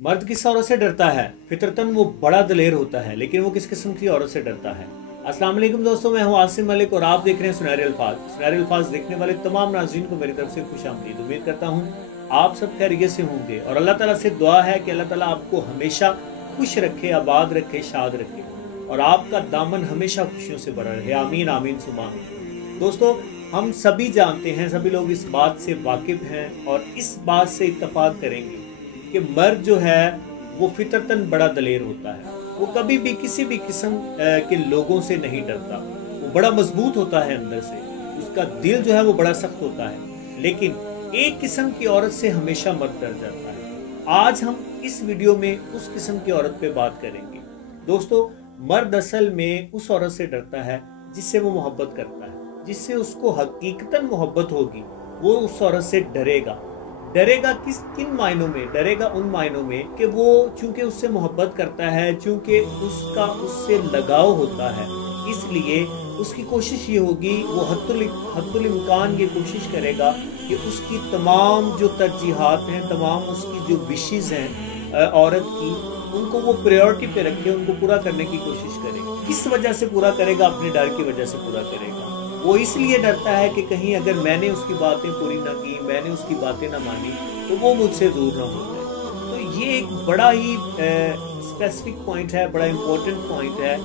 मर्द किस औरत से डरता है? फितरतन वो बड़ा दलेर होता है, लेकिन वो किस किस्म की औरत से डरता है? अस्सलाम वालेकुम दोस्तों, मैं हूं आसिम मलिक और आप देख रहे हैं सुनहरे अल्फाज। सुनहरे अल्फाज देखने वाले तमाम नाज़रीन को मेरी तरफ से खुशामदीद। उम्मीद करता हूं आप सब खैरियत से होंगे और अल्लाह ताला से दुआ है कि अल्लाह ताला आपको हमेशा खुश रखे, आबाद रखे, शाद रखे और आपका दामन हमेशा खुशियों से भरा रहे। आमीन आमीन सुमा आमीन। दोस्तों, हम सभी जानते हैं, सभी लोग इस बात से वाकिफ हैं और इस बात से इत्तफाक करेंगे कि मर्द जो है वो फितरतन बड़ा दलेर होता है। वो कभी भी किसी भी किस्म के लोगों से नहीं डरता। वो बड़ा मजबूत होता है अंदर से, उसका दिल जो है वो बड़ा सख्त होता है, लेकिन एक किस्म की औरत से हमेशा मर्द डर जाता है। आज हम इस वीडियो में उस किस्म की औरत पे बात करेंगे। दोस्तों, मर्द असल में उस औरत से डरता है जिससे वो मोहब्बत करता है, जिससे उसको हकीकतन मोहब्बत होगी, वो उस औरत से डरेगा। डरेगा किन मायनों में? डरेगा उन मायनों में कि वो चूंकि उससे मोहब्बत करता है, चूंकि उसका उससे लगाव होता है, इसलिए उसकी कोशिश ये होगी, वो हद्दुल इम्कान ये कोशिश करेगा कि उसकी तमाम जो तरजीहात हैं, तमाम उसकी जो विशेज़ हैं औरत की, उनको वो प्रायोरिटी पे रखे, उनको पूरा करने की कोशिश करे। किस वजह से पूरा करेगा? अपने डर की वजह से पूरा करेगा। वो इसलिए डरता है कि कहीं अगर मैंने उसकी बातें पूरी ना की, मैंने उसकी बातें ना मानी, तो वो मुझसे दूर ना हो जाए। तो ये एक बड़ा ही स्पेसिफिक पॉइंट है, बड़ा इम्पोर्टेंट पॉइंट है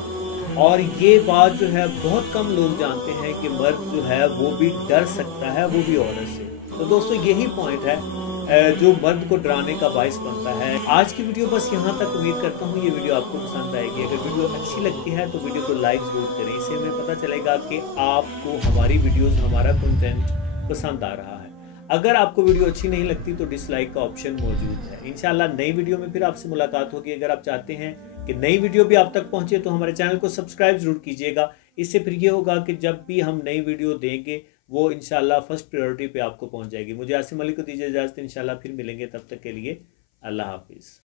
और ये बात जो है बहुत कम लोग जानते हैं कि मर्द जो है वो भी डर सकता है, वो भी औरत से। तो दोस्तों, यही पॉइंट है जो मर्द को डराने का बाइस बनता है। आज की वीडियो बस यहाँ तक। उम्मीद करता हूँ ये वीडियो आपको पसंद आएगी। अगर वीडियो अच्छी लगती है तो वीडियो को लाइक जरूर करें, इससे हमें पता चलेगा कि आपको हमारी वीडियोस, हमारा कंटेंट पसंद आ रहा है। अगर आपको वीडियो अच्छी नहीं लगती तो डिसलाइक का ऑप्शन मौजूद है। इंशाल्लाह नई वीडियो में फिर आपसे मुलाकात होगी। अगर आप चाहते हैं कि नई वीडियो भी आप तक पहुंचे तो हमारे चैनल को सब्सक्राइब जरूर कीजिएगा। इससे फिर ये होगा कि जब भी हम नई वीडियो देंगे वो इंशाल्लाह फर्स्ट प्रायोरिटी पे आपको पहुंच जाएगी। मुझे आसिम मलिक को दीजिए इजाज़त। इंशाल्लाह फिर मिलेंगे, तब तक के लिए अल्लाह हाफिज़।